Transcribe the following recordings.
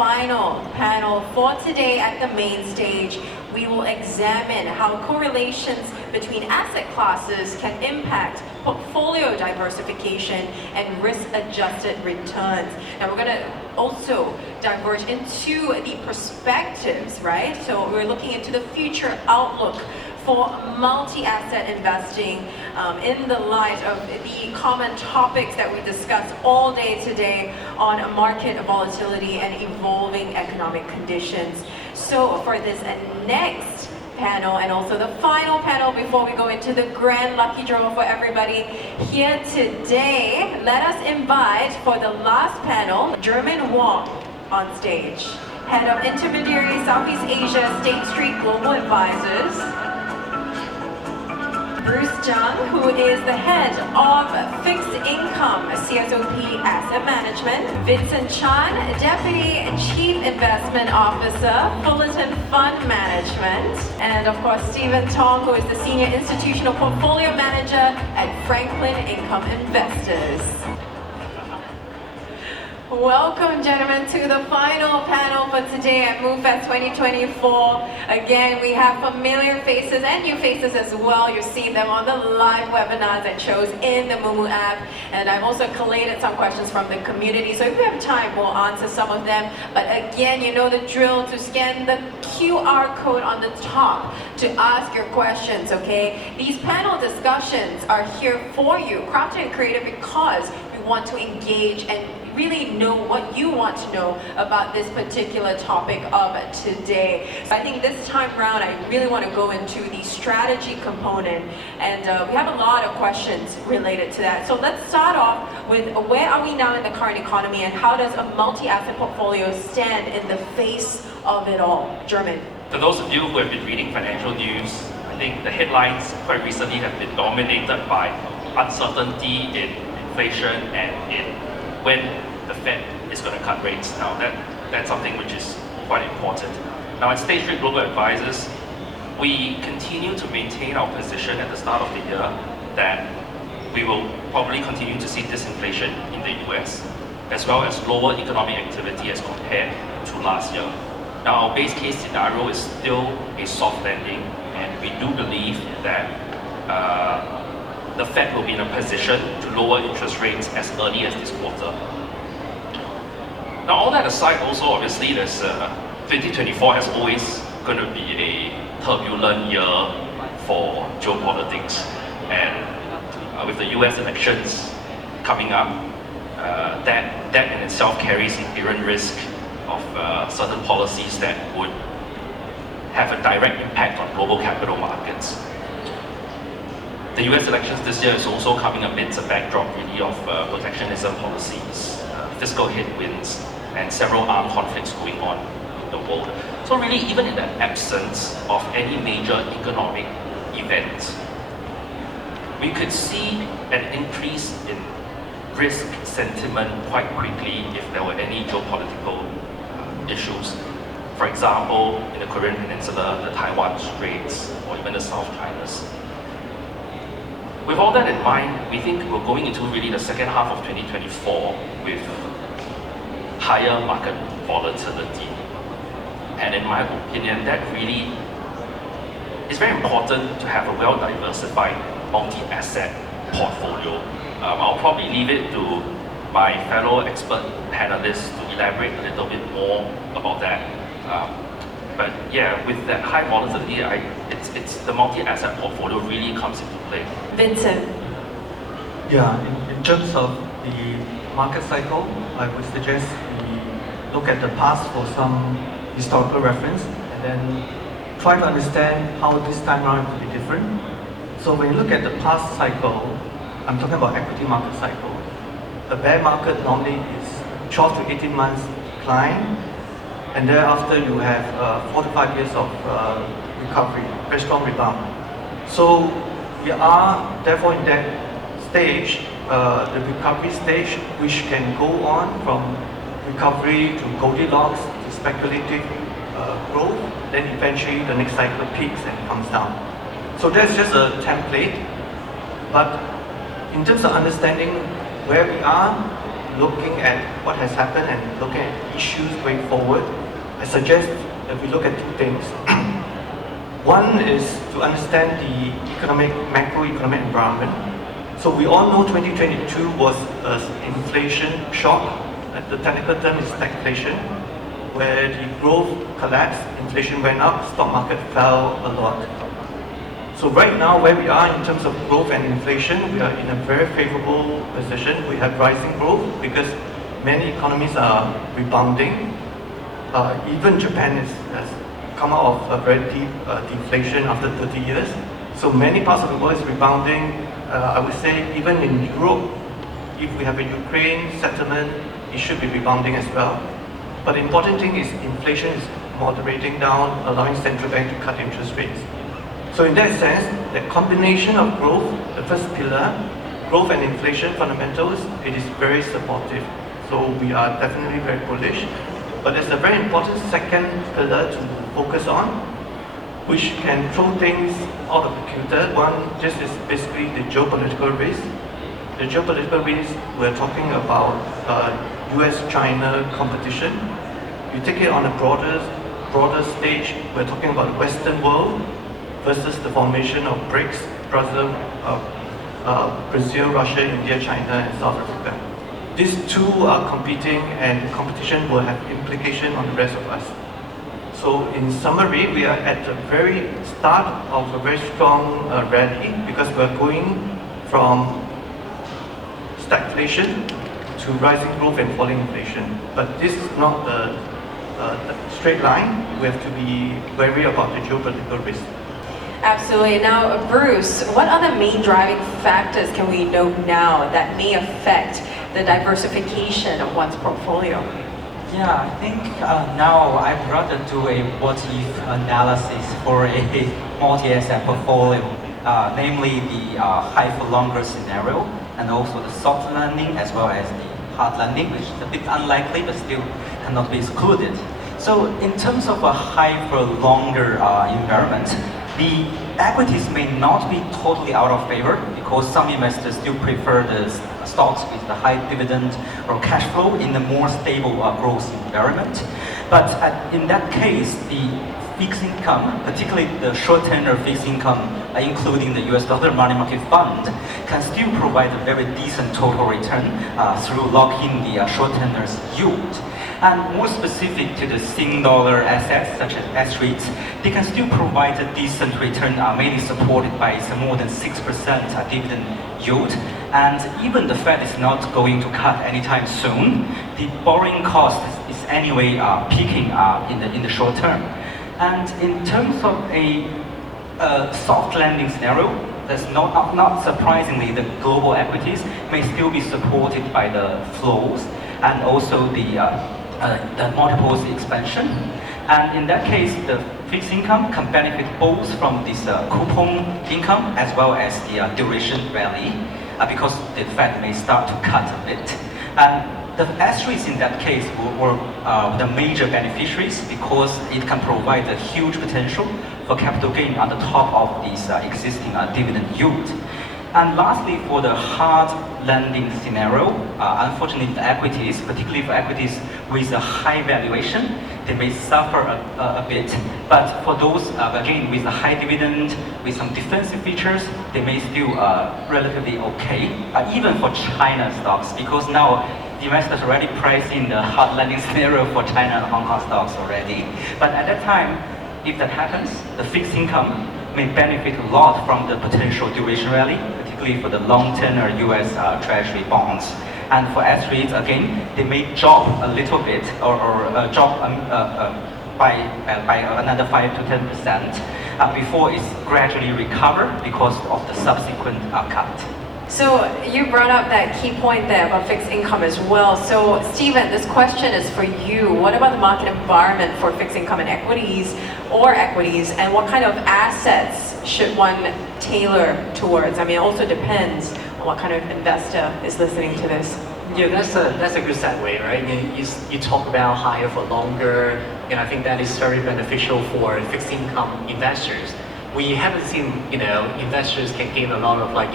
final panel for today at the main stage. We will examine how correlations between asset classes can impact portfolio diversification and risk-adjusted returns. Now we're going to also diverge into the perspectives, right? So we're looking into the future outlook for multi-asset investing in the light of the common topics that we discussed all day today on market volatility and evolving economic conditions. So for this next panel and also the final panel before we go into the grand lucky draw for everybody here today, let us invite for the last panel, Jermin Wong on stage, Head of Intermediary Southeast Asia State Street Global Advisors. Bruce Zhang, who is the head of Fixed Income CSOP Asset Management. Vincent Chan, Deputy Chief Investment Officer, Fullerton Fund Management. And of course, Stephen Tong, who is the Senior Institutional Portfolio Manager at Franklin Income Investors. Welcome, gentlemen, to the final panel for today at MOVEfest 2024. Again, we have familiar faces and new faces as well. You see them on the live webinars I chose in the Moomoo app. And I've also collated some questions from the community. So if we have time, we'll answer some of them. But again, you know the drill, to scan the QR code on the top to ask your questions, okay? These panel discussions are here for you, crafted and created because we want to engage and really know what you want to know about this particular topic of today. So I think this time around, I really want to go into the strategy component, and we have a lot of questions related to that. So let's start off with where are we now in the current economy and how does a multi-asset portfolio stand in the face of it all? Jermin. For those of you who have been reading financial news, I think the headlines quite recently have been dominated by uncertainty in inflation and in when the Fed is going to cut rates. Now that's something which is quite important. Now at State Street Global Advisors, we continue to maintain our position at the start of the year that we will probably continue to see disinflation in the US, as well as lower economic activity as compared to last year. Now our base case scenario is still a soft landing, and we do believe that the Fed will be in a position to lower interest rates as early as this quarter. Now all that aside, also obviously 2024 has always going to be a turbulent year for geopolitics, and with the US elections coming up, that in itself carries inherent risk of certain policies that would have a direct impact on global capital markets. The US elections this year is also coming amidst a backdrop really of protectionism policies, fiscal headwinds, and several armed conflicts going on in the world. So really, even in the absence of any major economic event, we could see an increase in risk sentiment quite quickly if there were any geopolitical issues. For example, in the Korean Peninsula, the Taiwan Straits, or even the South China Sea. With all that in mind, we think we're going into really the second half of 2024 with higher market volatility. And in my opinion, that really is very important to have a well-diversified multi-asset portfolio. I'll probably leave it to my fellow expert panelists to elaborate a little bit more about that. But yeah, with that high volatility, it's the multi-asset portfolio really comes into play. Vincent. Yeah, in terms of the market cycle, I would suggest we look at the past for some historical reference and then try to understand how this time around could be different. So when you look at the past cycle, I'm talking about equity market cycle. A bear market normally is 12 to 18 months decline, and thereafter you have 4 to 5 years of recovery, very strong rebound. So we are therefore in that stage, the recovery stage, which can go on from recovery to Goldilocks to speculative growth, then eventually the next cycle peaks and comes down. So that's just a template, but in terms of understanding where we are, looking at what has happened and looking at issues going forward, I suggest that we look at two things. One is to understand the macroeconomic environment. So we all know 2022 was an inflation shock. The technical term is stagflation, where the growth collapsed, inflation went up, stock market fell a lot. So right now, where we are in terms of growth and inflation, we are in a very favorable position. We have rising growth because many economies are rebounding. Even Japan has come out of a very deep deflation after 30 years. So many parts of the world is rebounding. I would say even in Europe, if we have a Ukraine settlement, it should be rebounding as well. But the important thing is inflation is moderating down, allowing central bank to cut interest rates. So in that sense, the combination of growth, the first pillar, growth and inflation fundamentals, it is very supportive. So we are definitely very bullish. But there's a very important second pillar to focus on, which can throw things out of kilter. One just is basically the geopolitical risk. The geopolitical risk, we're talking about US-China competition. You take it on a broader stage, we're talking about the Western world versus the formation of BRICS, Brazil, Russia, India, China, and South Africa. These two are competing, and competition will have implication on the rest of us. So in summary, we are at the very start of a very strong rally because we're going from stagflation to rising growth and falling inflation. But this is not the straight line. We have to be wary about the geopolitical risk. Absolutely. Now, Bruce, what other main driving factors can we note now that may affect the diversification of one's portfolio? Yeah, I think now I'd rather do a what-if analysis for a multi-asset portfolio, namely the high for longer scenario, and also the soft landing as well as the hard landing, which is a bit unlikely but still cannot be excluded. So in terms of a high for longer environment, the equities may not be totally out of favor because some investors still prefer the stocks with the high dividend or cash flow in a more stable growth environment. But in that case, the fixed income, particularly the short-tenor fixed income, including the US dollar money market fund, can still provide a very decent total return through locking the short-tenor's yield. And more specific to the Sing dollar assets such as S-REITs, they can still provide a decent return, mainly supported by more than 6% dividend yield. And even the Fed is not going to cut anytime soon, the borrowing cost is anyway peaking in the short term. And in terms of a soft landing scenario, that's not surprisingly, the global equities may still be supported by the flows and also the multiples expansion. And in that case, the fixed income can benefit both from this coupon income as well as the duration rally because the Fed may start to cut a bit. And the S-REITs in that case were the major beneficiaries because it can provide a huge potential for capital gain on the top of this existing dividend yield. And lastly, for the hard landing scenario, unfortunately, the equities, particularly for equities with a high valuation, they may suffer a bit. But for those, again, with a high dividend, with some defensive features, they may still relatively okay, even for China stocks, because now the investors already priced in the hard landing scenario for China and Hong Kong stocks already. But at that time, if that happens, the fixed income may benefit a lot from the potential duration rally, particularly for the long-tenor US Treasury bonds. And for S-REITs, again, they may drop a little bit or drop by another 5 to 10% before it's gradually recover because of the subsequent cut. So you brought up that key point there about fixed income as well. So Stephen, this question is for you. What about the market environment for fixed income and equities, and what kind of assets should one tailor towards? I mean, it also depends on what kind of investor is listening to this. Yeah, that's a good segue, right? You talk about higher for longer, and I think that is very beneficial for fixed income investors. we haven't seen, investors can gain a lot of like,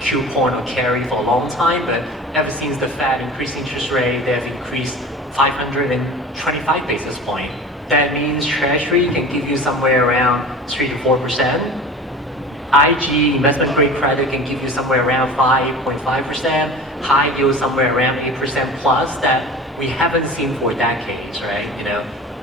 coupon or carry for a long time, but ever since the Fed increased interest rate, they have increased 525 basis point. That means Treasury can give you somewhere around 3 to 4%. IG, investment grade credit, can give you somewhere around 5.5%. High yield somewhere around 8% plus that we haven't seen for decades, right?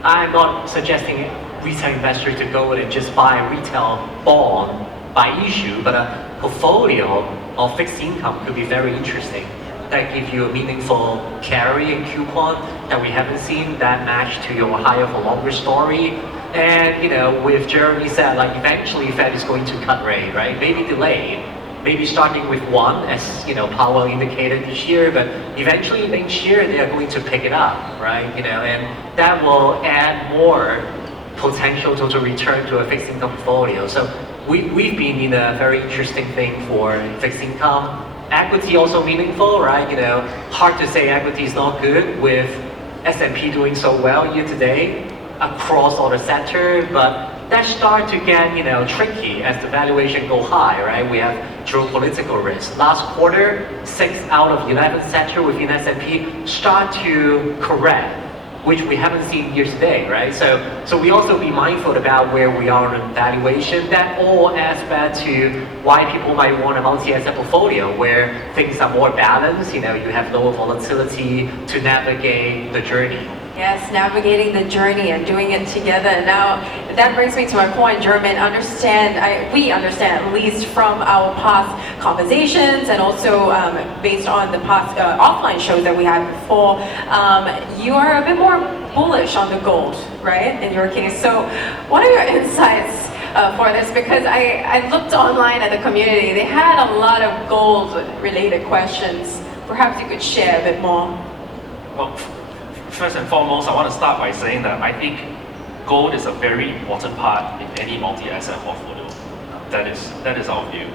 I'm not suggesting retail investor to go and just buy a retail bond by issue, but a portfolio of fixed income could be very interesting. That give you a meaningful carry and coupon that we haven't seen that match to your higher for longer story. And with Jeremy said, like eventually Fed is going to cut rate, right? Maybe delayed, maybe starting with one, as Powell indicated this year, but eventually next year they are going to pick it up, right? And that will add more potential total return to a fixed income portfolio. So we've been in a very interesting thing for fixed income. Equity also meaningful, right? Hard to say equity is not good with S&P doing so well year to date across all the sector, but that start to get tricky as the valuation go high, right? We have geopolitical risk. Last quarter, 6 out of 11 sector within S&P start to correct, which we haven't seen year to date, right? So we also be mindful about where we are on valuation. That all adds back to why people might want a multi-asset portfolio where things are more balanced. You have lower volatility to navigate the journey. Yes, navigating the journey and doing it together. Now, that brings me to my point, Jeremy. We understand, at least from our past conversations and also based on the past offline shows that we had before, you are a bit more bullish on the gold, right, in your case. So what are your insights for this? Because I looked online at the community. They had a lot of gold-related questions. Perhaps you could share a bit more. Well, first and foremost, I want to start by saying that I think gold is a very important part in any multi-asset portfolio. That is our view.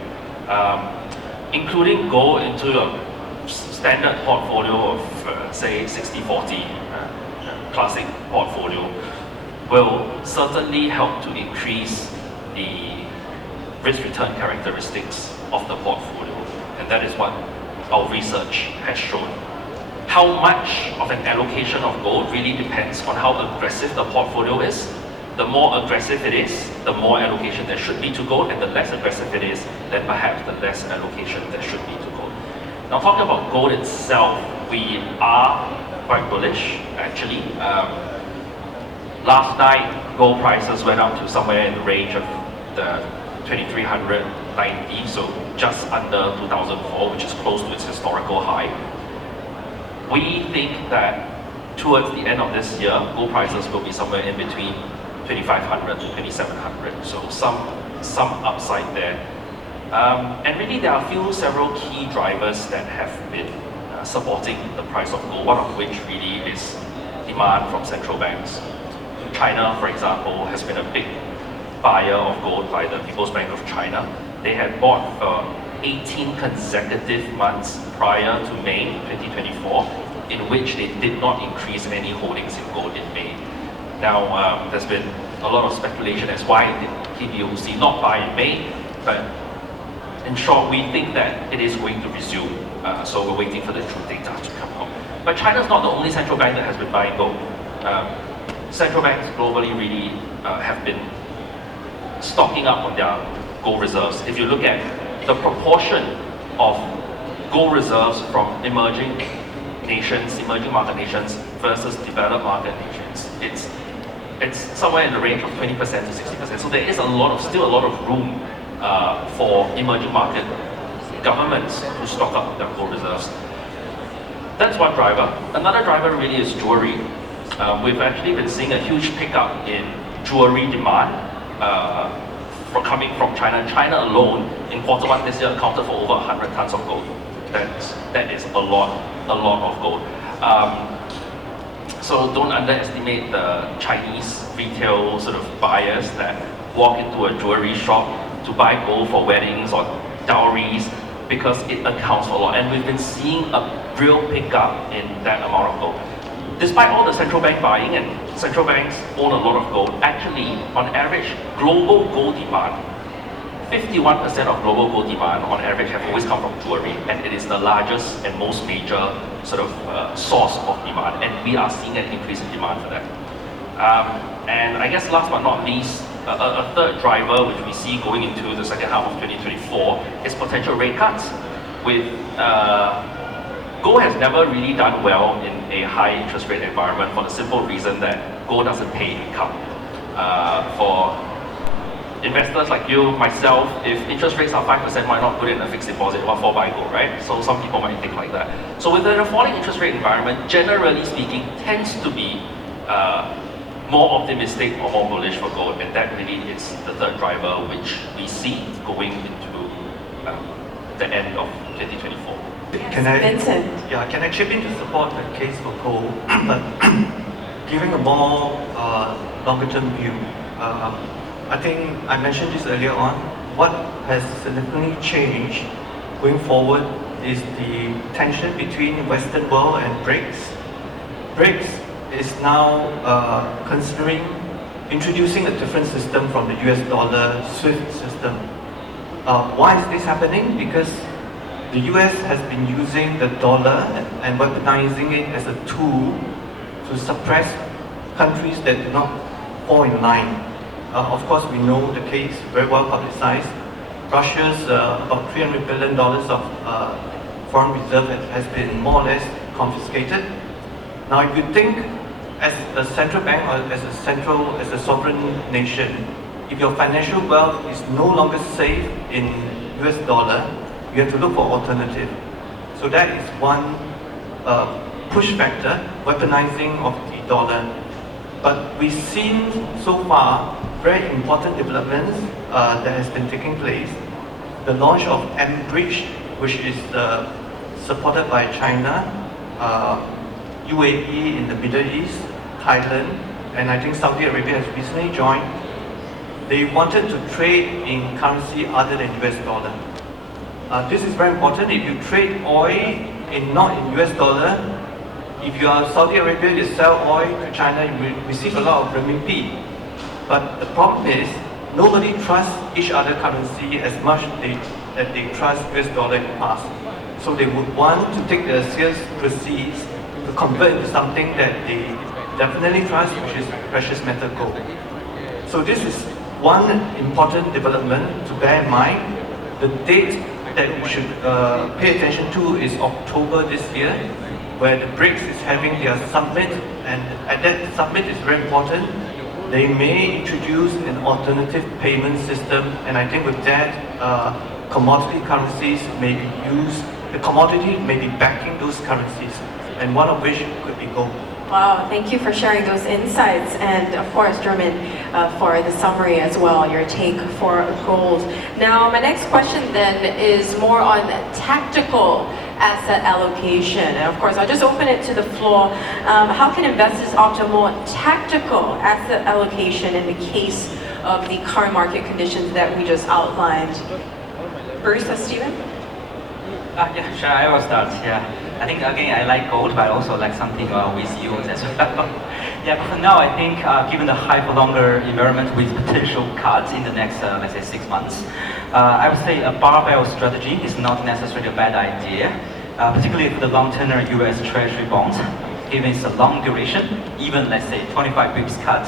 Including gold into a standard portfolio of, say, 60-40 classic portfolio will certainly help to increase the risk-return characteristics of the portfolio. And that is what our research has shown. How much of an allocation of gold really depends on how aggressive the portfolio is. The more aggressive it is, the more allocation there should be to gold, and the less aggressive it is, then perhaps the less allocation there should be to gold. Now, talking about gold itself, we are quite bullish, actually. Last night, gold prices went up to somewhere in the range of the 2,390, so just under 2004, which is close to its historical high. We think that towards the end of this year, gold prices will be somewhere in between 2,500 to 2,700. So some upside there. And really there are several key drivers that have been supporting the price of gold, one of which really is demand from central banks. China, for example, has been a big buyer of gold by the People's Bank of China. They had bought 18 consecutive months prior to May 2024, in which they did not increase any holdings in gold in May. Now, there's been a lot of speculation as why did PBOC not buy in May, but in short, we think that it is going to resume. So we're waiting for the true data to come out. But China's not the only central bank that has been buying gold. Central banks globally really have been stocking up on their gold reserves. If you look at the proportion of gold reserves from emerging market nations versus developed market nations, it's somewhere in the range of 20% to 60%. So there is still a lot of room for emerging market governments to stock up their gold reserves. That's one driver. Another driver really is jewelry. We've actually been seeing a huge pickup in jewelry demand coming from China. China alone, in Q1 this year, accounted for over 100 tons of gold. That is a lot of gold. So don't underestimate the Chinese retail sort of buyers that walk into a jewelry shop to buy gold for weddings or dowries, because it accounts for a lot. And we've been seeing a real pickup in that amount of gold. Despite all the central bank buying, and central banks own a lot of gold, actually, on average, global gold demand 51% of global gold demand on average have always come from jewelry, and it is the largest and most major sort of source of demand, and we are seeing an increase in demand for that. And I guess last but not least, a third driver which we see going into the second half of 2024 is potential rate cuts. With gold has never really done well in a high interest rate environment for the simple reason that gold doesn't pay income. For investors like you, myself, if interest rates are 5%, why not put in a fixed deposit? What for buy gold, right? So some people might think like that. So within a falling interest rate environment, generally speaking, tends to be more optimistic or more bullish for gold, and that really is the third driver which we see going into the end of 2024. Can I, Vincent. Yeah, can I chip in to support the case for gold, but giving a more longer-term view? I think I mentioned this earlier on. What has significantly changed going forward is the tension between Western world and BRICS. BRICS is now considering introducing a different system from the US dollar SWIFT system. Why is this happening? Because the US has been using the dollar and weaponizing it as a tool to suppress countries that do not fall in line. Of course, we know the case, very well publicized. Russia's about $300 billion of foreign reserve has been more or less confiscated. Now, if you think as a central bank or as a sovereign nation, if your financial wealth is no longer safe in US dollar, you have to look for alternative. So that is one push factor, weaponizing of the dollar. But we've seen so far very important developments that has been taking place. The launch of mBridge, which is supported by China, UAE in the Middle East, Thailand, and I think Saudi Arabia has recently joined. They wanted to trade in currency other than US dollar. This is very important. If you trade oil not in US dollar, if you are Saudi Arabia, you sell oil to China, you will receive a lot of renminbi. But the problem is, nobody trusts each other currency as much as they trust US dollar in the past. So they would want to take the sales proceeds to convert into something that they definitely trust, which is precious metal gold. So this is one important development to bear in mind. The date that we should pay attention to is October this year, where the BRICS is having their summit, and at that summit is very important. They may introduce an alternative payment system, and I think with that, commodity currencies may be used, the commodity may be backing those currencies, and one of which could be gold. Wow, thank you for sharing those insights, and of course, German, for the summary as well, your take for gold. Now, my next question then is more on tactical asset allocation. And of course, I'll just open it to the floor. How can investors opt a more tactical asset allocation in the case of the current market conditions that we just outlined? Bruce or Stephen? Yeah, sure, I will start. Yeah, I think again I like gold, but I also like something with yields as well. Yeah, for now I think given the high for longer environment with potential cuts in the next let's say 6 months, I would say a barbell strategy is not necessarily a bad idea, particularly for the long-tenor US Treasury bonds, given its a long duration. Even let's say 25 bips cut,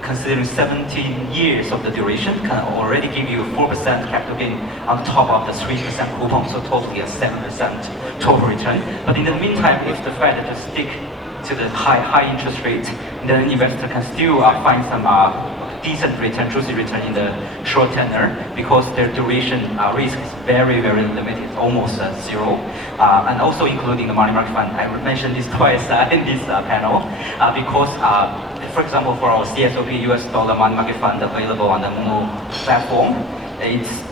considering 17 years of the duration, can already give you 4% capital gain on top of the 3% coupon, so totally a 7% total return. But in the meantime, if the Fed just stick to the high interest rate, then investor can still find some decent return, juicy return in the short tenor, because their duration risk is very, very limited, almost zero. And also including the money market fund. I mentioned this twice in this panel, because for example, for our CSOP US dollar money market fund available on the Momo platform,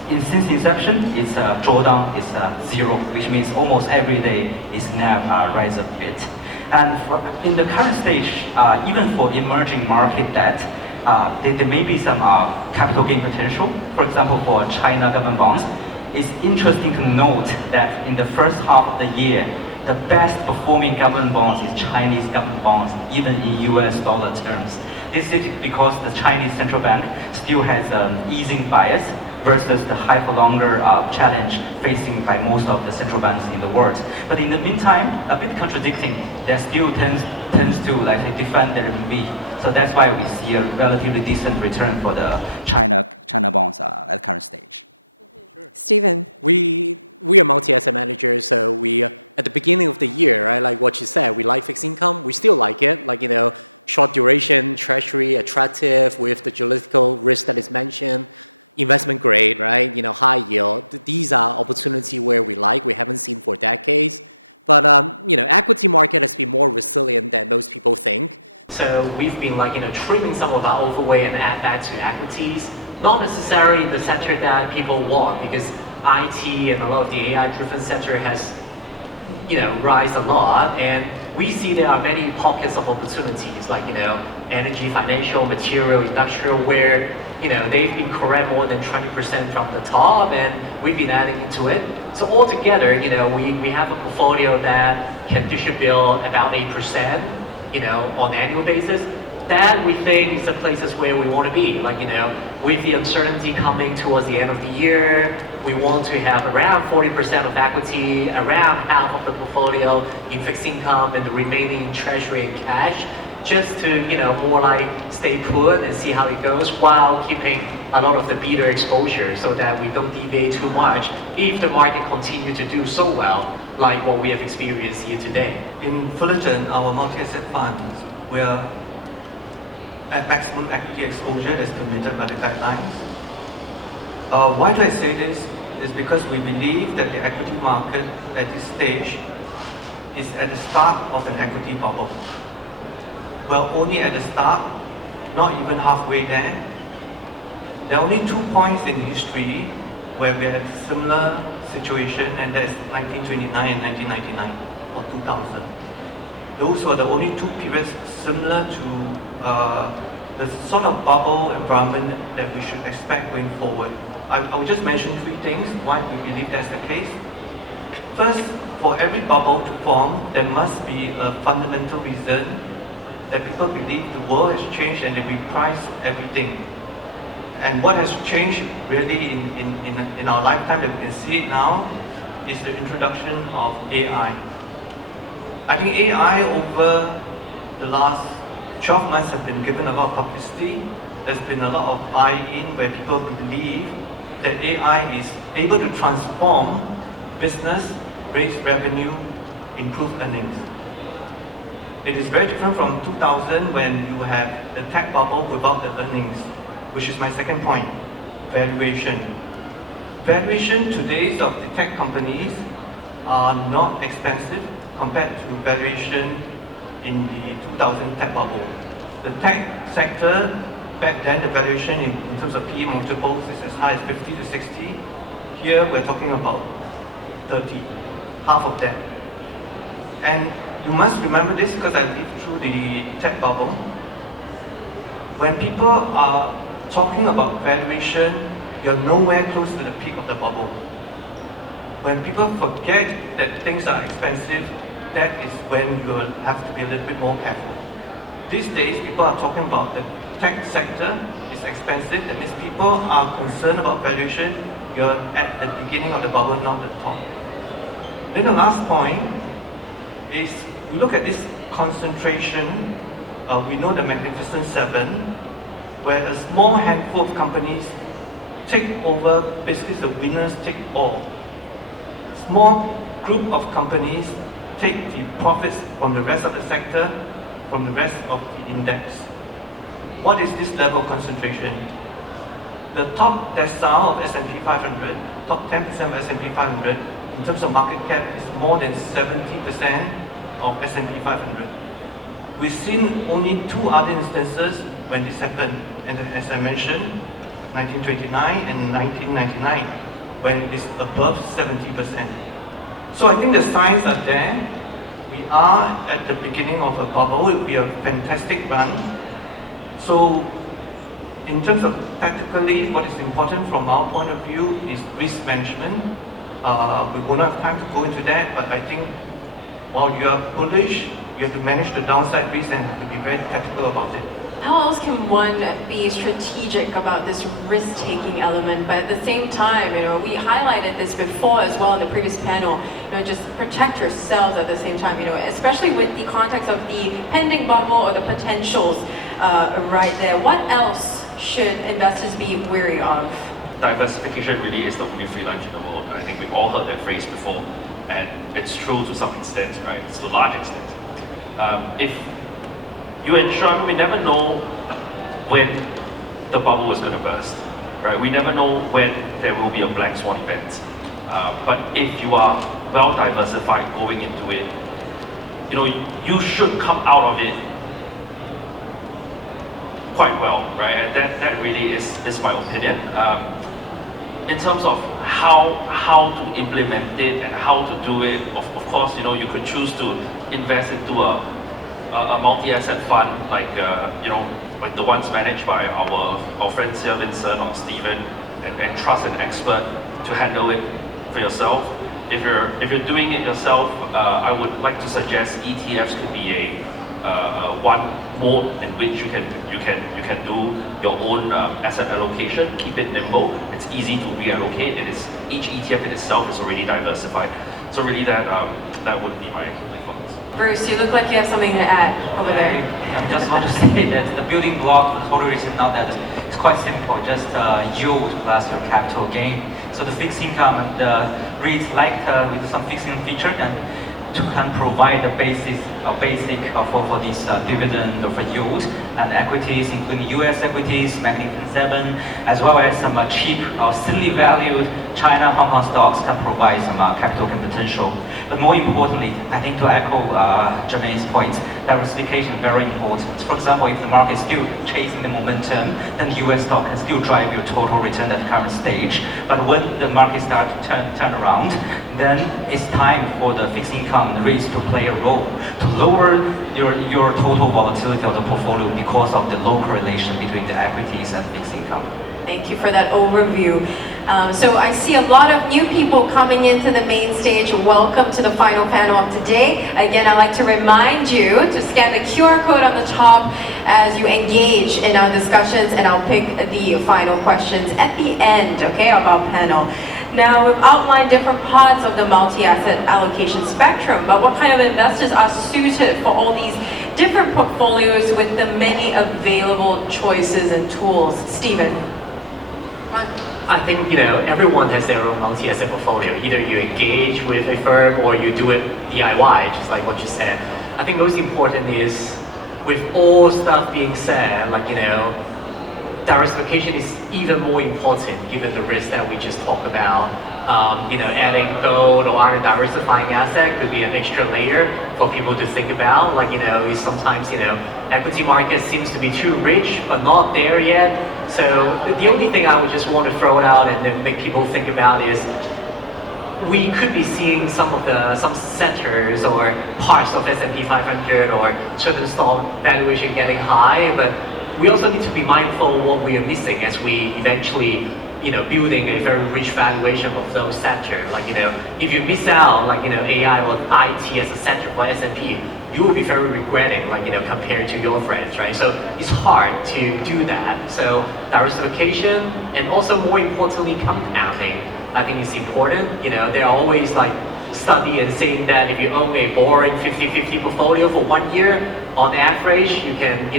since inception, its drawdown is zero, which means almost every day its NAV rise a bit. And in the current stage, even for emerging market debt, there may be some capital gain potential. For example, for China government bonds, it's interesting to note that in the first half of the year, the best performing government bonds is Chinese government bonds, even in US dollar terms. This is because the Chinese central bank still has an easing bias versus the high for longer challenge facing by most of the central banks in the world. But in the meantime, a bit contradicting, they still tends to like defend their RMB. So that's why we see a relatively decent return for the China bonds at current stage. Stephen, we are multi-asset managers, so we at the beginning of the year, right, like what you said, we like fixed income, we still like it, like short duration, treasury, attractive, with the geopolitical risk and expansion, investment grade, right, high yield. These are opportunities where we like, we haven't seen for decades. But equity market has been more resilient than most people think. So we've been trimming some of our overweight and add back to equities, not necessarily the sector that people want, because IT and a lot of the AI-driven sector has rise a lot, and we see there are many pockets of opportunities like energy, financial, material, industrial, where they've been correct more than 20% from the top, and we've been adding into it. So altogether, we have a portfolio that can distribute about 8%, on an annual basis. That we think is the places where we want to be. With the uncertainty coming towards the end of the year, we want to have around 40% of equity, around half of the portfolio in fixed income, and the remaining in treasury and cash, just to more like stay put and see how it goes, while keeping a lot of the beta exposure, so that we don't deviate too much if the market continue to do so well, like what we have experienced here today. In Fullerton, our multi-asset funds, we are at maximum equity exposure as permitted by the guidelines. Why do I say this? Is because we believe that the equity market at this stage is at the start of an equity bubble. Well, only at the start, not even halfway there. There are only 2 points in history where we had a similar situation, and that's 1929 and 1999, or 2000. Those were the only 2 periods similar to the sort of bubble environment that we should expect going forward. I will just mention 3 things why we believe that's the case. First, for every bubble to form, there must be a fundamental reason that people believe the world has changed and they reprice everything. And what has changed really in our lifetime that we can see it now is the introduction of AI. I think AI over the last 12 months have been given a lot of publicity. There's been a lot of buy-in where people believe that AI is able to transform business, raise revenue, improve earnings. It is very different from 2000 when you have the tech bubble without the earnings, which is my second point, valuation. Valuation today of the tech companies are not expensive compared to valuation in the 2000 tech bubble. The tech sector, back then the valuation in terms of PE multiples is as high as 50 to 60. Here we're talking about 30, half of that. And you must remember this because I lived through the tech bubble. When people are talking about valuation, you're nowhere close to the peak of the bubble. When people forget that things are expensive, that is when you have to be a little bit more careful. These days, people are talking about the tech sector is expensive. That means people are concerned about valuation. You're at the beginning of the bubble, not the top. Then the last point is, we look at this concentration. We know the Magnificent Seven, where a small handful of companies take over, basically the winners take all. Small group of companies take the profits from the rest of the sector, from the rest of the index. What is this level of concentration? The top decile of S&P 500, top 10% of S&P 500, in terms of market cap, is more than 70% of S&P 500. We've seen only 2 other instances when this happened, and as I mentioned, 1929 and 1999, when it's above 70%. So I think the signs are there. We are at the beginning of a bubble. It will be a fantastic run. So in terms of tactically, what is important from our point of view is risk management. We won't have time to go into that, but I think while you are bullish, you have to manage the downside risk and have to be very tactical about it. How else can one be strategic about this risk-taking element, but at the same time, we highlighted this before as well in the previous panel, just protect yourselves at the same time, especially with the context of the pending bubble or the potentials right there. What else should investors be wary of? Diversification really is the only free lunch in the world. I think we've all heard that phrase before, and it's true to some extent, right? It's to a large extent. If you ensure, we never know when the bubble is going to burst, right? We never know when there will be a black swan event. But if you are well diversified going into it, you should come out of it quite well, right? And that really is my opinion. In terms of how to implement it and how to do it, of course, you could choose to invest into a multi-asset fund like like the ones managed by our friends here, Vincent or Stephen, and trust an expert to handle it for yourself. If you're doing it yourself, I would like to suggest ETFs could be one mode in which you can do your own asset allocation. Keep it nimble. It's easy to reallocate. Each ETF in itself is already diversified. So really that would be my thoughts. Bruce, you look like you have something to add over there. I just want to say that the building block for total return now that it's quite simple, just yield plus your capital gain. So the fixed income and the REITs with some fixed income feature and can provide the basic for this dividend of yield and equities, including US equities, Magnificent Seven, as well as some cheap or thinly valued China, Hong Kong stocks can provide some capital gain potential. But more importantly, I think to echo Jermaine's point, diversification is very important. For example, if the market is still chasing the momentum, then the US stock can still drive your total return at the current stage. But when the market starts to turn around, then it's time for the fixed income REITs to play a role to lower your total volatility of the portfolio because of the low correlation between the equities and fixed income. Thank you for that overview. So I see a lot of new people coming into the main stage. Welcome to the final panel of today. Again, I'd like to remind you to scan the QR code on the top as you engage in our discussions, and I'll pick the final questions at the end, okay, of our panel. Now, we've outlined different parts of the multi-asset allocation spectrum, but what kind of investors are suited for all these different portfolios with the many available choices and tools? Stephen. I think everyone has their own multi-asset portfolio. Either you engage with a firm or you do it DIY, just like what you said. I think most important is, with all stuff being said, diversification is even more important given the risk that we just talked about. Adding gold or other diversifying asset could be an extra layer for people to think about. Sometimes equity market seems to be too rich but not there yet. So the only thing I would just want to throw out and then make people think about is, we could be seeing some sectors or parts of S&P 500 or certain stock valuation getting high, but we also need to be mindful of what we are missing as we eventually, building a very rich valuation of those sectors. If you miss out, AI or IT as a sector for S&P, you will be very regretting, compared to your friends, right? So it's hard to do that. So diversification and also more importantly, compounding, I think is important. There are always study and saying that if you own a boring 50-50 portfolio for 1 year, on average, you can,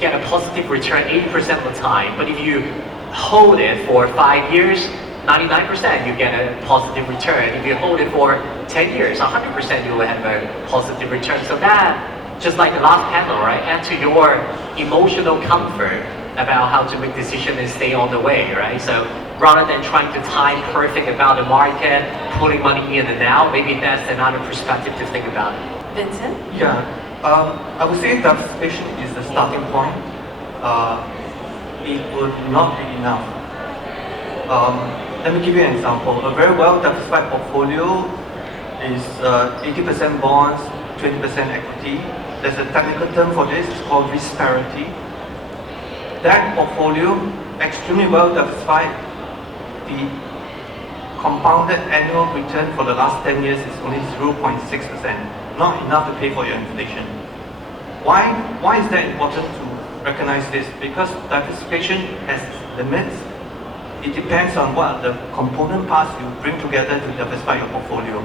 get a positive return 80% of the time. But if you hold it for 5 years, 99% you get a positive return. If you hold it for 10 years, 100% you will have a positive return. So that, just like the last panel, right, add to your emotional comfort about how to make decisions and stay on the way, right? So rather than trying to time perfect about the market, putting money in and out, maybe that's another perspective to think about it. Vincent? Yeah, I would say diversification is the starting point. It would not be enough. Let me give you an example. A very well diversified portfolio is 80% bonds, 20% equity. There's a technical term for this, it's called risk parity. That portfolio, extremely well diversified, the compounded annual return for the last 10 years is only 0.6%. Not enough to pay for your inflation. Why is that important to recognize this because diversification has limits. It depends on what the component parts you bring together to diversify your portfolio.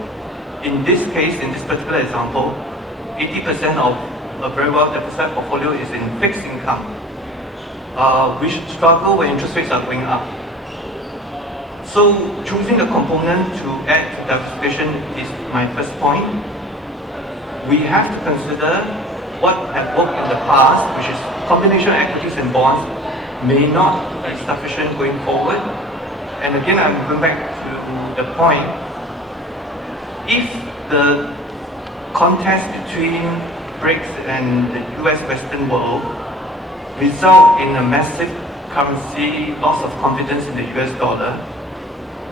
In this case, in this particular example, 80% of a very well diversified portfolio is in fixed income. We should struggle when interest rates are going up. So choosing a component to add to diversification is my first point. We have to consider what had worked in the past, which is combination of equities and bonds, may not be sufficient going forward. And again, I'm going back to the point. If the contest between BRICS and the US Western world result in a massive currency loss of confidence in the US dollar,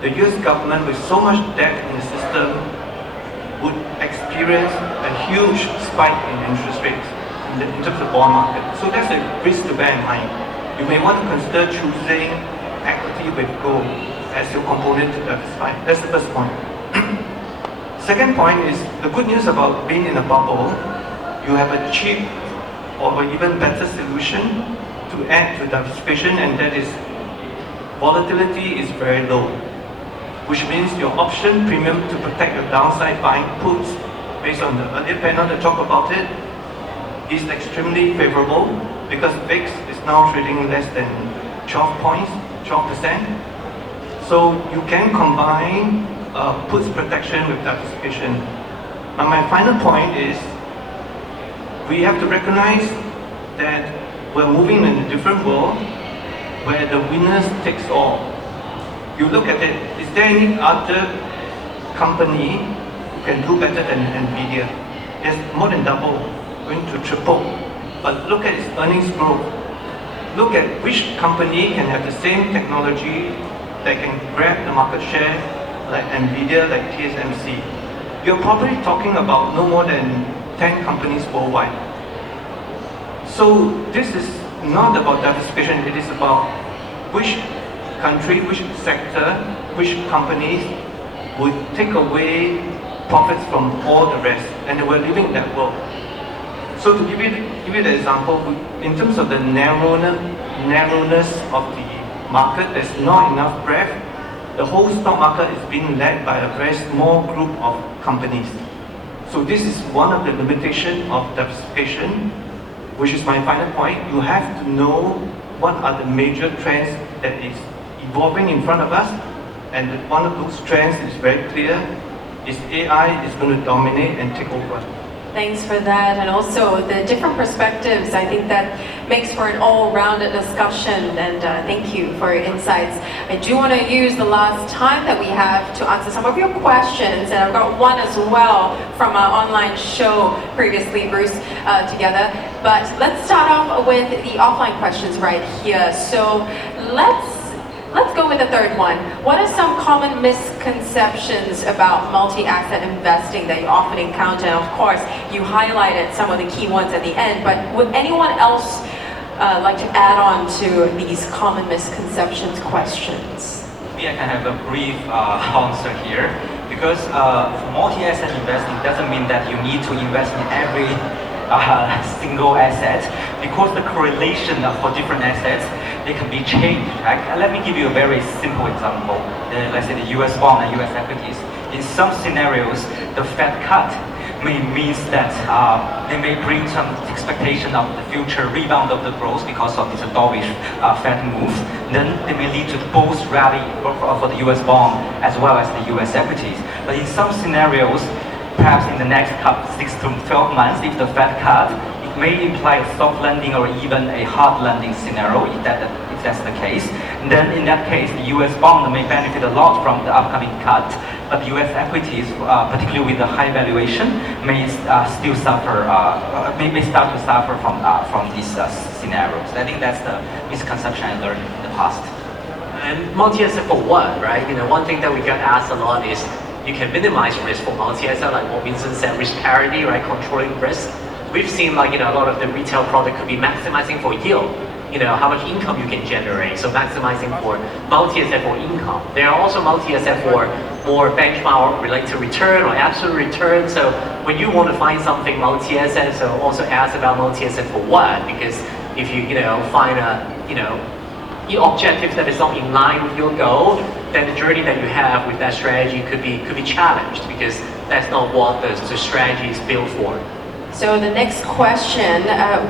the US government with so much debt in the system would experience a huge spike in interest rates in terms of bond market. So that's a risk to bear in mind. You may want to consider choosing equity with gold as your component to diversify. That's the first point. Second point is the good news about being in a bubble. You have a cheap or even better solution to add to diversification, and that is volatility is very low, which means your option premium to protect your downside buying puts, based on the earlier panel that talked about it, is extremely favorable because VIX is now trading less than 12 points, 12%. So you can combine puts protection with diversification. And my final point is we have to recognize that we're moving in a different world where the winners takes all. You look at it, is there any other company who can do better than NVIDIA? There's more than double, going to triple. But look at its earnings growth. Look at which company can have the same technology that can grab the market share like NVIDIA, like TSMC. You're probably talking about no more than 10 companies worldwide. So this is not about diversification, it is about which country, which sector, which companies would take away profits from all the rest, and we're living in that world. So to give you the example, in terms of the narrowness of the market, there's not enough breadth. The whole stock market is being led by a very small group of companies. So this is one of the limitations of diversification, which is my final point. You have to know what are the major trends that is evolving in front of us, and one of those trends is very clear, is AI is going to dominate and take over. Thanks for that, and also the different perspectives. I think that makes for an all-rounded discussion, and thank you for your insights. I do want to use the last time that we have to answer some of your questions, and I've got one as well from our online show previously, Bruce, together. But let's start off with the offline questions right here. So let's go with the third one. What are some common misconceptions about multi-asset investing that you often encounter? And of course, you highlighted some of the key ones at the end, but would anyone else like to add on to these common misconceptions questions? Maybe I can have a brief answer here, because for multi-asset investing doesn't mean that you need to invest in every single asset, because the correlation for different assets, they can be changed. Let me give you a very simple example. Let's say the US bond and US equities. In some scenarios, the Fed cut means that they may bring some expectation of the future rebound of the growth because of this dovish Fed move. Then they may lead to both rally for the US bond as well as the US equities. But in some scenarios, perhaps in the next 6 to 12 months, if the Fed cut, it may imply a soft landing or even a hard landing scenario, if that's the case. And then in that case, the US bond may benefit a lot from the upcoming cut, but US equities, particularly with the high valuation, may still suffer, may start to suffer from these scenarios. I think that's the misconception I learned in the past. And multi-asset for what, right? One thing that we get asked a lot is, you can minimize risk for multi-asset, like what Vincent said, risk parity, right? Controlling risk. We've seen a lot of the retail product could be maximizing for yield. How much income you can generate. So maximizing for multi-asset for income. There are also multi-asset for more benchmark related to return or absolute return. So when you want to find something multi-asset, so also ask about multi-asset for what? Because if you find the objective that is not in line with your goal, then the journey that you have with that strategy could be challenged because that's not what the strategy is built for. So the next question,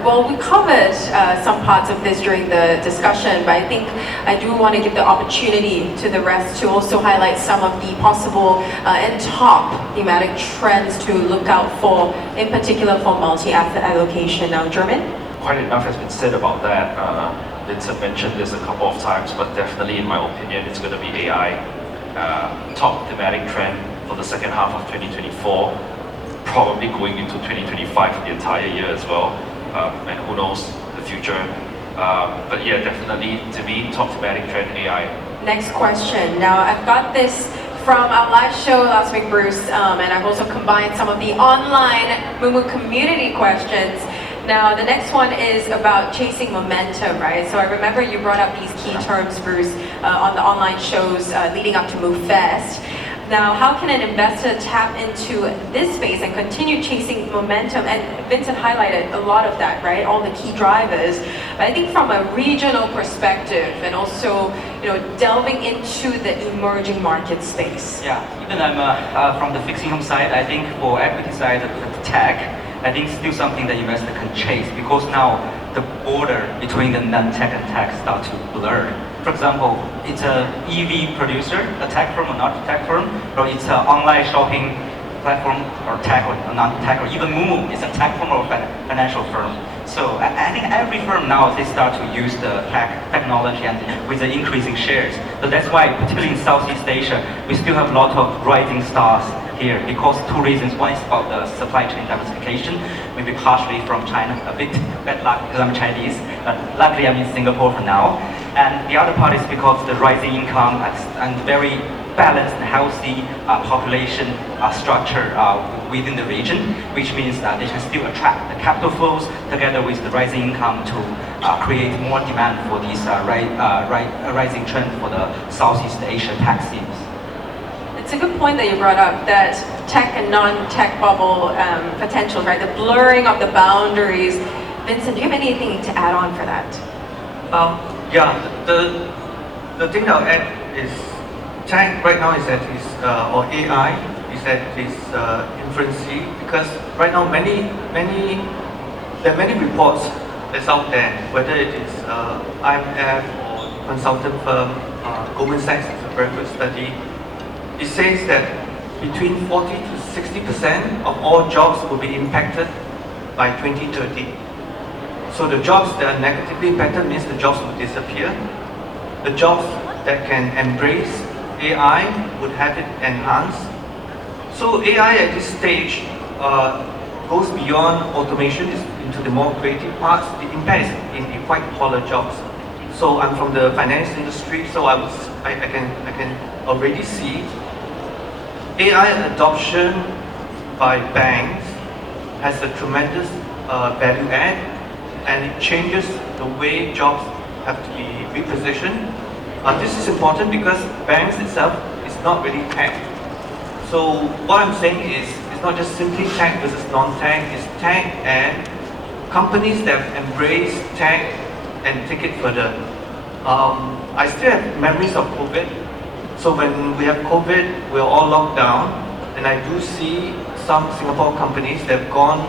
well, we covered some parts of this during the discussion, but I think I do want to give the opportunity to the rest to also highlight some of the possible and top thematic trends to look out for, in particular for multi-asset allocation. Now, German? Quite enough has been said about that. Vincent mentioned this a couple of times, but definitely in my opinion, it's going to be AI. Top thematic trend for the second half of 2024. Probably going into 2025 the entire year as well, and who knows the future. But yeah, definitely to me, top thematic trend AI. Next question. Now I've got this from our live show last week, Bruce, and I've also combined some of the online Moomoo community questions. Now the next one is about chasing momentum, right? So I remember you brought up these key terms, Bruce, on the online shows leading up to MoveFest. Now, how can an investor tap into this space and continue chasing momentum? And Vincent highlighted a lot of that, right? All the key drivers. But I think from a regional perspective and also, delving into the emerging market space. Yeah, even I'm from the fixed income side, I think for equity side, the tech, I think it's still something that investor can chase because now the border between the non-tech and tech start to blur. For example, it's a EV producer, a tech firm or not a tech firm, or it's an online shopping platform or tech or non-tech, or even Moomoo is a tech firm or financial firm. So I think every firm now, they start to use the technology and with the increasing shares. So that's why, particularly in Southeast Asia, we still have a lot of rising stars here because two reasons. One is about the supply chain diversification, maybe partially from China, a bit bad luck because I'm Chinese, but luckily I'm in Singapore for now. And the other part is because the rising income and very balanced and healthy population structure within the region, which means that they can still attract the capital flows together with the rising income to create more demand for these rising trend for the Southeast Asia tech scenes. It's a good point that you brought up, that tech and non-tech bubble potential, right? The blurring of the boundaries. Vincent, do you have anything to add on for that? Yeah, the thing I'll add is tech right now is at its, or AI is at its infancy because right now there are many reports that's out there, whether it is IMF or consultant firm, Goldman Sachs is a very good study. It says that between 40 to 60% of all jobs will be impacted by 2030. So the jobs that are negatively impacted means the jobs will disappear. The jobs that can embrace AI would have it enhanced. So AI at this stage goes beyond automation into the more creative parts. The impact is in quite collar jobs. So I'm from the finance industry, so I can already see AI adoption by banks has a tremendous value add. And it changes the way jobs have to be repositioned. This is important because banks itself is not really tech. So what I'm saying is, it's not just simply tech versus non-tech, it's tech and companies that embrace tech and take it further. I still have memories of COVID. So when we have COVID, we're all locked down, and I do see some Singapore companies that have gone,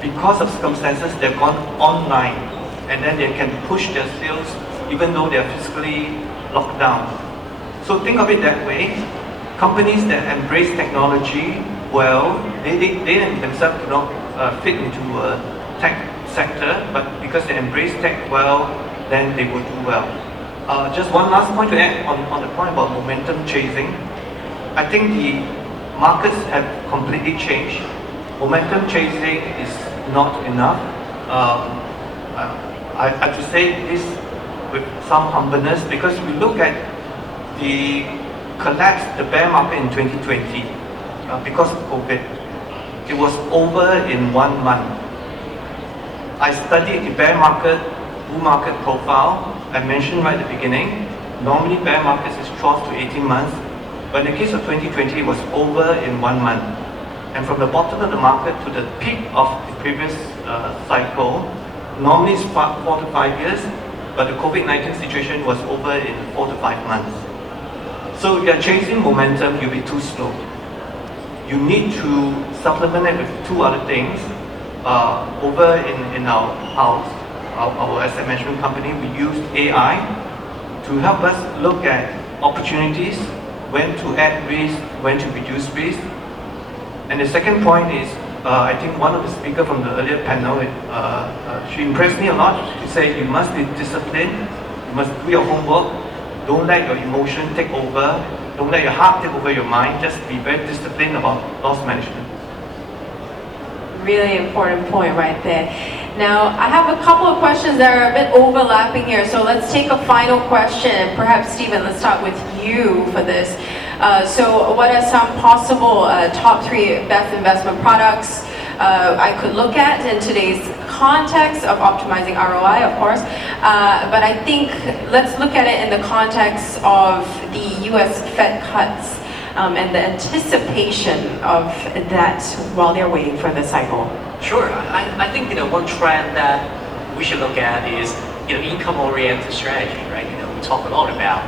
because of circumstances, they've gone online, and then they can push their sales even though they're physically locked down. So think of it that way. Companies that embrace technology well, they themselves do not fit into a tech sector, but because they embrace tech well, then they will do well. Just one last point to add on the point about momentum chasing. I think the markets have completely changed. Momentum chasing is not enough. I have to say this with some humbleness because we look at the collapse, the bear market in 2020 because of COVID. It was over in 1 month. I studied the bear market, bull market profile. I mentioned right at the beginning, normally bear markets is 12 to 18 months, but in the case of 2020, it was over in 1 month. And from the bottom of the market to the peak of the previous cycle, normally it's 4 to 5 years, but the COVID-19 situation was over in 4 to 5 months. So if you're chasing momentum, you'll be too slow. You need to supplement it with two other things. Over in our house, our asset management company, we used AI to help us look at opportunities, when to add risk, when to reduce risk. And the second point is, I think one of the speakers from the earlier panel, she impressed me a lot. She said you must be disciplined, you must do your homework, don't let your emotion take over, don't let your heart take over your mind, just be very disciplined about loss management. Really important point right there. Now, I have a couple of questions that are a bit overlapping here, so let's take a final question. Perhaps, Stephen, let's start with you for this. So what are some possible top 3 best investment products I could look at in today's context of optimizing ROI, of course, but I think let's look at it in the context of the US Fed cuts and the anticipation of that while they're waiting for the cycle. Sure. I think one trend that we should look at is income-oriented strategy, right? We talk a lot about.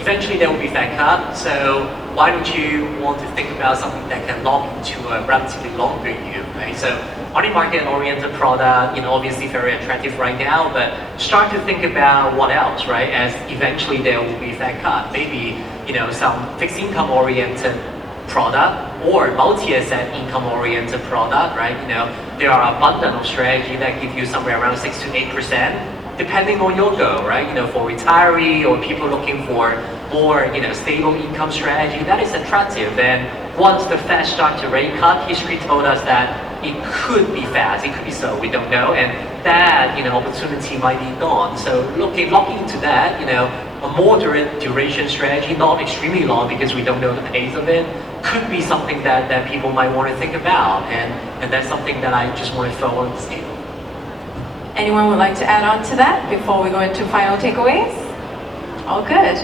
Eventually there will be Fed cut, so why don't you want to think about something that can lock into a relatively longer view, right? So money market-oriented product, obviously very attractive right now, but start to think about what else, right? As eventually there will be Fed cut, maybe some fixed income-oriented product or multi-asset income-oriented product, right? There are abundant of strategy that give you somewhere around 6 to 8%, depending on your goal, right? For retiree or people looking for more, stable income strategy, that is attractive. And once the Fed start to rate cut, history told us that it could be fast, it could be slow, we don't know, and that opportunity might be gone. So locking into that, a moderate duration strategy, not extremely long because we don't know the pace of it, could be something that people might want to think about, and that's something that I just want to throw on the table. Anyone would like to add on to that before we go into final takeaways? All good.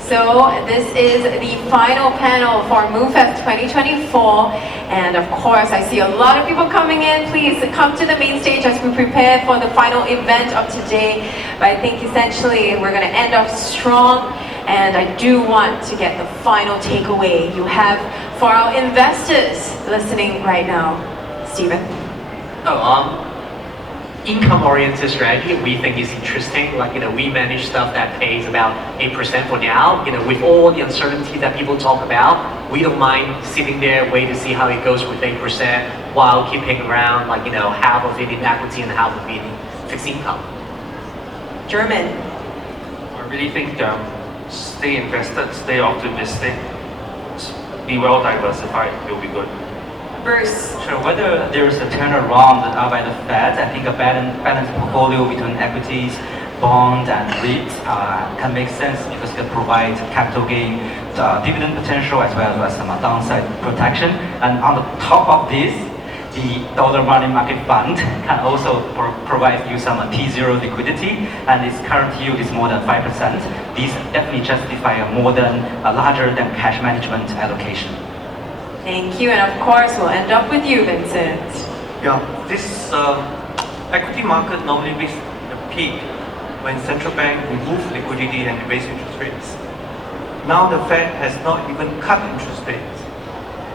So this is the final panel for MoveFest 2024, and of course I see a lot of people coming in. Please come to the main stage as we prepare for the final event of today. But I think essentially we're going to end off strong, and I do want to get the final takeaway you have for our investors listening right now. Stephen? Income-oriented strategy we think is interesting. Like, we manage stuff that pays about 8% for now. With all the uncertainty that people talk about, we don't mind sitting there, wait to see how it goes with 8% while keeping around half of it in equity and half of it in fixed income. German? I really think stay invested, stay optimistic, be well diversified, will be good. Bruce? Sure. Whether there's a turnaround by the Fed, I think a balanced portfolio between equities, bonds, and REITs can make sense because it provides capital gain, dividend potential, as well as some downside protection. And on the top of this, the dollar money market fund can also provide you some T0 liquidity, and its current yield is more than 5%. These definitely justify a larger than cash management allocation. Thank you, and of course we'll end up with you, Vincent. Yeah, this equity market normally reaches the peak when central bank remove liquidity and raise interest rates. Now the Fed has not even cut interest rates.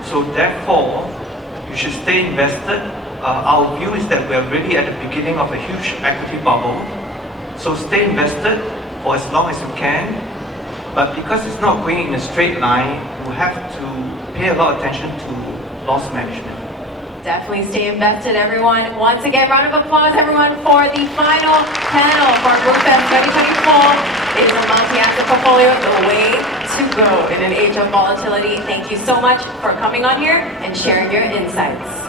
So therefore, you should stay invested. Our view is that we are really at the beginning of a huge equity bubble. So stay invested for as long as you can. But because it's not going in a straight line, you have to pay a lot of attention to loss management. Definitely stay invested, everyone. Once again, round of applause, everyone, for the final panel for MoveFest 2024. Is a multi-asset portfolio the way to go in an age of volatility? Thank you so much for coming on here and sharing your insights.